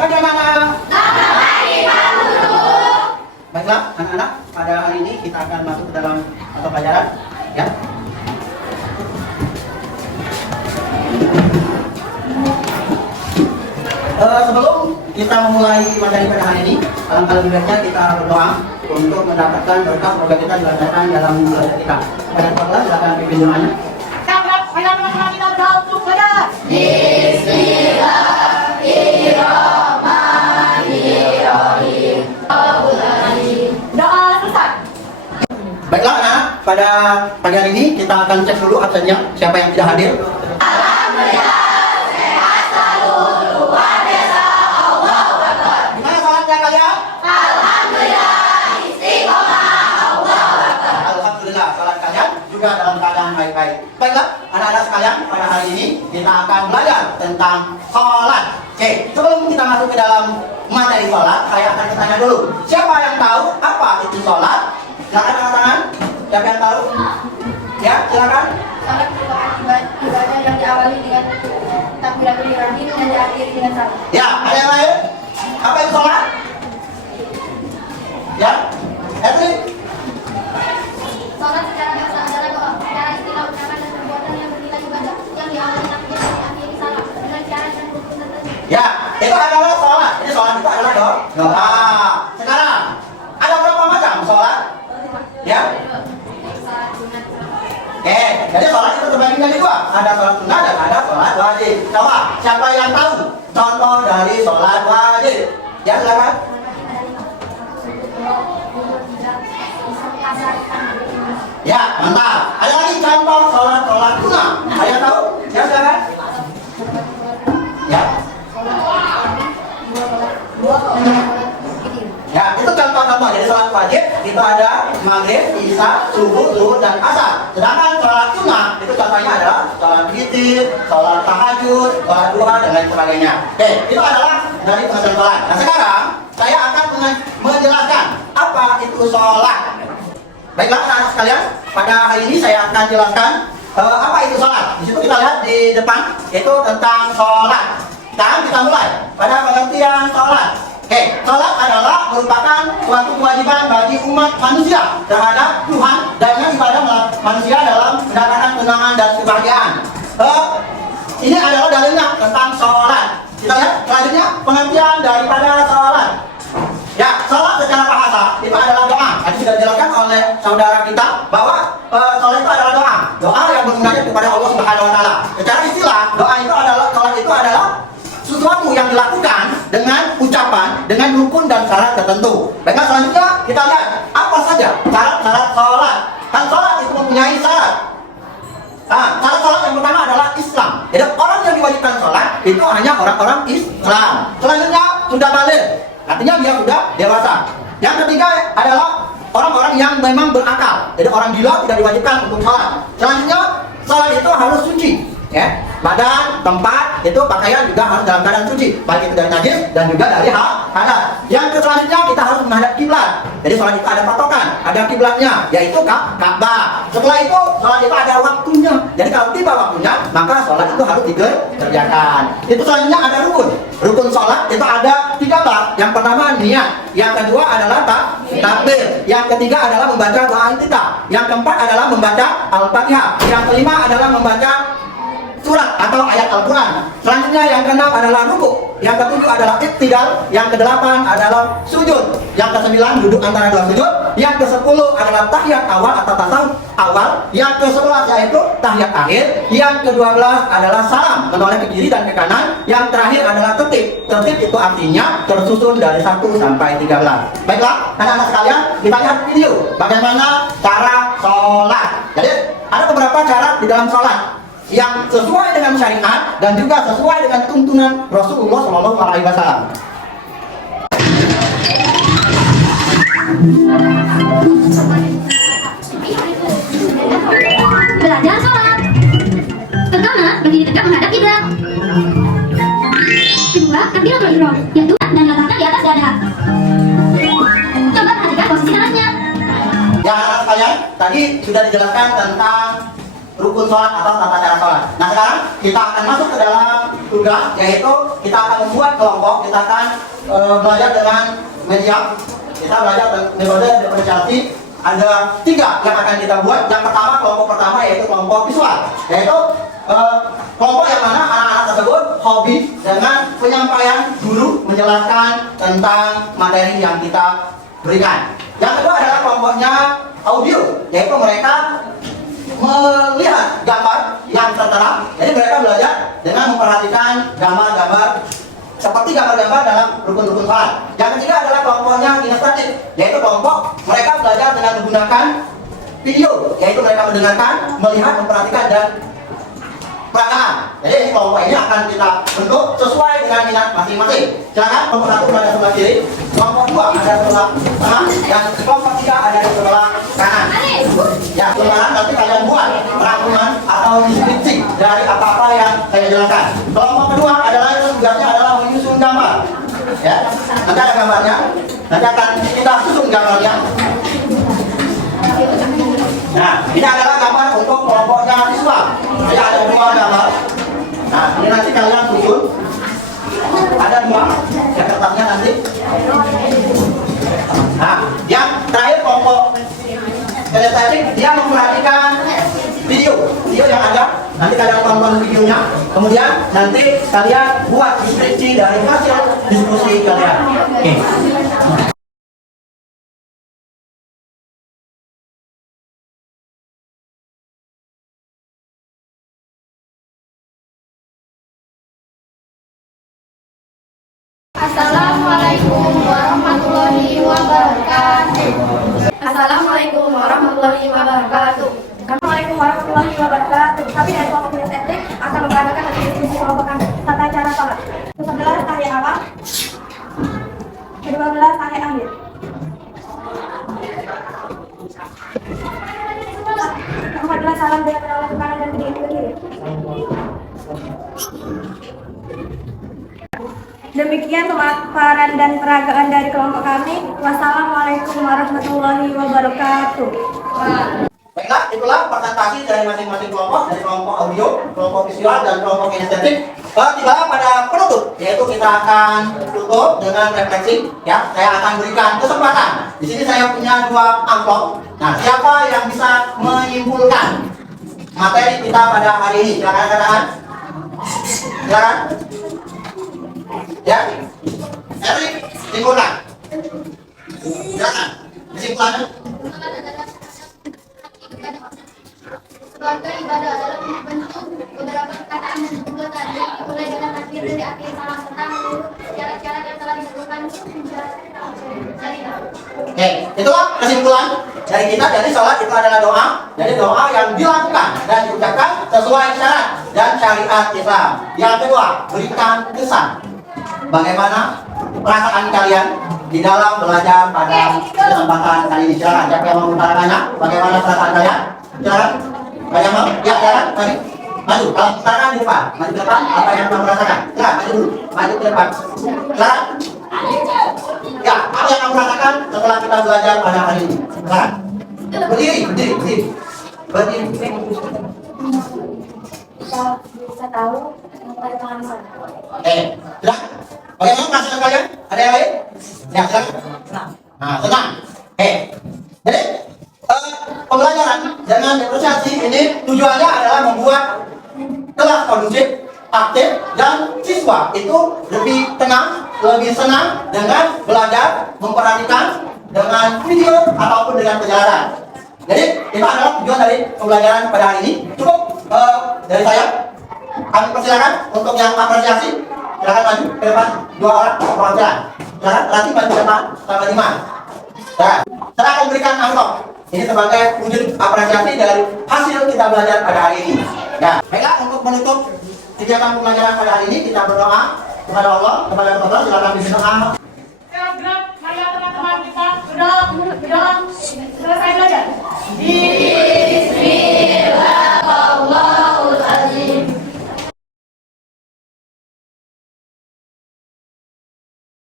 Selamat pagi anak-anak. Selamat pagi Pak Guru. Baiklah anak-anak, pada hari ini kita akan masuk ke dalam mata pelajaran, ya. Sebelum kita memulai materi pada hari ini, alangkah lebih baiknya kita berdoa untuk mendapatkan berkah semoga kita dilancarkan dalam belajar kita. Pada sekolah silakan pimpin doanya. Kita berdoa untuk belajar. Bismillahirrahmanirrahim. Doa selesai. Baiklah anak, pada pagi hari ini kita akan cek dulu absennya siapa yang tidak hadir. Alhamdulillah. Juga dalam keadaan baik-baik. Baiklah, anak-anak sekalian, pada hari ini kita akan belajar tentang sholat. Oke, sebelum kita masuk ke dalam materi sholat, saya akan bertanya dulu. Siapa yang tahu apa itu sholat? Silakan angkat tangan. Siapa yang tahu? Ya, silakan. Sholat merupakan ibadah yang diawali dengan takbiratul ihram dan diakhiri dengan salam. Ya, ada yang lain? Apa itu sholat? Ya, Edwin. Sholat secara bahasa adalah doa, cara istilah ucapan dan perbuatan yang bernilai ibadah yang diawali takbir dan diakhiri salam dengan cara dan rukun tertentu. Ya, itu adalah sholat. Ini sholat itu adalah doa. Sekarang, ada berapa macam sholat? Ya. Oke, jadi sholat itu terbagi menjadi dua. Ada sholat sunnah dan ada sholat wajib. Coba, siapa yang tahu contoh dari sholat wajib? Ya, silakan. Ya, mantap. Ada lagi contoh sholat sunnah. Ada yang tahu? Ya, silakan. Ya. Ya, itu contoh-contoh. Jadi sholat wajib itu ada maghrib, isya, subuh, zuhur, dan asar. Sedangkan sholat sunnah itu contohnya adalah sholat witir, sholat tahajud, sholat duha, dan lain sebagainya. Oke, itu adalah dari pengertian sholat. Nah, sekarang saya akan menjelaskan apa itu sholat. Baiklah anak-anak sekalian, pada hari ini saya akan jelaskan apa itu sholat. Di situ kita lihat di depan itu tentang sholat. Sekarang kita mulai pada pengertian sholat. Oke, sholat adalah merupakan suatu kewajiban bagi umat manusia terhadap Tuhan dengan ibadah manusia dalam mendapatkan kemenangan dan kebahagiaan. Ini adalah dalilnya tentang sholat. Kita lihat selanjutnya pengertian daripada sholat. Ya, sholat secara bahasa itu adalah doa. Tadi sudah dijelaskan oleh saudara kita bahwa sholat itu adalah doa. Doa yang bermunajat kepada Allah Subhanahu Wa Taala. Secara istilah, doa itu adalah sholat itu adalah sesuatu yang dilakukan dengan ucapan, dengan rukun dan syarat tertentu. Baiklah, selanjutnya kita lihat apa saja syarat-syarat sholat. Kan sholat itu mempunyai syarat. Nah, syarat sholat yang pertama adalah Islam. Jadi orang yang diwajibkan sholat itu hanya orang-orang Islam. Selanjutnya sudah balik. Artinya dia sudah dewasa. Yang ketiga adalah orang-orang yang memang berakal. Jadi orang gila tidak diwajibkan untuk sholat. Selanjutnya, sholat itu harus suci. Ya, badan, tempat, itu pakaian juga harus dalam keadaan suci, baik itu dari najis dan juga dari hadas. Yang selanjutnya kita harus menghadap kiblat. Jadi sholat itu ada patokan, ada kiblatnya, yaitu Ka'bah. Setelah itu sholat itu ada waktunya. Jadi kalau tiba waktunya, maka sholat itu harus dikerjakan. Itu selanjutnya ada rukun. Rukun sholat itu ada 13. Yang pertama niat, yang kedua adalah takbir, yang ketiga adalah membaca doa intiqah, yang keempat adalah membaca Al-Fatihah, yang kelima adalah membaca surat atau ayat Al-Quran. Selanjutnya yang keenam adalah ruku, yang ketujuh adalah iktidal, yang kedelapan adalah sujud, yang kesembilan duduk antara dua sujud, yang kesepuluh adalah tahiyat awal atau tasawuf awal, yang ke-11 yaitu tahiyat akhir, yang ke-12 adalah salam menoleh ke kiri dan ke kanan, yang terakhir adalah tertib. Tertib itu artinya tersusun dari 1 sampai 13. Baiklah anak-anak sekalian, kita lihat video bagaimana cara sholat. Jadi ada beberapa cara di dalam sholat yang sesuai dengan syariat dan juga sesuai dengan tuntunan Rasulullah SAW. Belajar sholat. Pertama, berdiri tegak menghadap kiblat. Kedua, takbiratul ihram, yaitu dan letakkan di atas dada. Coba perhatikan posisi tangannya. Ya anak sekalian, tadi sudah dijelaskan tentang rukun sholat atau tata cara sholat. Nah sekarang kita akan masuk ke dalam tugas, yaitu kita akan membuat kelompok. Kita akan belajar dengan media. Kita belajar metode diferensiasi. Ada 3 yang akan kita buat. Yang pertama, kelompok pertama yaitu kelompok visual, yaitu kelompok yang mana anak-anak tersebut hobi dengan penyampaian guru menjelaskan tentang materi yang kita berikan. Yang kedua adalah kelompoknya audio, yaitu mereka melihat gambar yang tertera. Jadi mereka belajar dengan memperhatikan gambar-gambar seperti gambar-gambar dalam rukun-rukun sholat. Yang ketiga adalah kelompoknya kinestetik, yaitu kelompok mereka belajar dengan menggunakan video, yaitu mereka mendengarkan, melihat, memperhatikan dan peragaan. Jadi kelompok ini akan kita bentuk sesuai dengan minat masing-masing. Silakan kelompok 1 ada sebelah kiri, kelompok 2 ada sebelah tengah, dan kelompok 3 ada di sebelah kanan. Ya, sekarang nanti kalian buat rangkuman atau deskripsi dari apa-apa yang saya jelaskan. Kelompok kedua adalah tugasnya adalah menyusun gambar. Ya, nanti ada gambarnya. Nanti akan kita susun gambarnya. Nah, ini adalah gambar untuk kelompoknya visual. Jadi ada 2 gambar. Nah, ini nanti kalian susun. Ada 2. Ya, kertasnya nanti. Nah, yang terakhir kelompok kinestetik, dia memperhatikan video yang ada. Nanti kalian tonton videonya. Kemudian nanti kalian buat deskripsi dari hasil diskusi kalian. Oke. Assalamualaikum warahmatullahi wabarakatuh. Assalamualaikum warahmatullahi wabarakatuh. Assalamualaikum warahmatullahi wabarakatuh. Kami dari kelompok kinestetik akan memperagakan hasil diskusi kelompok tata cara sholat. Ke-11 tahiyat awal, ke-12 tahiyat akhir. Ke-14 salam dengan menoleh ke kanan dan ke kiri. Demikian pemaparan dan peragaan dari kelompok kami. Wassalamualaikum warahmatullahi wabarakatuh. Baiklah, itulah presentasi dari masing-masing kelompok, dari kelompok audio, kelompok visual, dan kelompok kinestetik. Tiba pada penutup, yaitu kita akan tutup dengan refleksi. Ya, saya akan berikan kesempatan. Di sini saya punya 2 amplop. Nah, siapa yang bisa menyimpulkan materi kita pada hari ini? Silakan katakan. Silakan. Ya, Erik, simpulkan. Silakan. Kesimpulannya. Keluarga ibadah adalah bentuk beberapa perkataan dan tuntutan yang dimulai dengan akhir dari akhir salam serta menurut syarat-syarat yang telah ditentukan syariat. Oke, itulah kesimpulan dari kita. Jadi sholat itu adalah doa. Jadi doa yang dilakukan dan diucapkan sesuai syarat dan syariat Islam. Yang kedua, berikan kesan. Bagaimana perasaan kalian di dalam belajar pada kesempatan kali ini? Silakan, siapa yang mau mengutarakannya? Bagaimana perasaan kalian? Silakan. Kalian mau? Ya, silakan. Maju. Kalau utarakan di depan. Maju ke depan. Apa yang kamu rasakan? Silakan, maju dulu. Maju ke depan. Silakan. Ya, apa yang kamu rasakan setelah kita belajar pada hari ini? Silakan. Berdiri. Kita bisa tahu pada pengalaman. Sudah? Bagaimana perasaan kalian? Ada yang lain? Ya, silakan. Nah, senang. Jadi pembelajaran dengan diferensiasi ini tujuannya adalah membuat kelas kondusif, aktif, dan siswa itu lebih tenang, lebih senang dengan belajar, memperhatikan dengan video ataupun dengan penjelasan. Jadi itu adalah tujuan dari pembelajaran pada hari ini. Cukup dari saya. Kami persilakan untuk yang apresiasi. Silakan maju ke depan 2 orang perwakilan. Silakan latih maju ke depan sama 5. Saya akan berikan amplop. Ini sebagai wujud apresiasi dari hasil kita belajar pada hari ini. Ya, baiklah, untuk menutup kegiatan pembelajaran pada hari ini kita berdoa kepada Allah, kepada Allah. Silakan berdoa.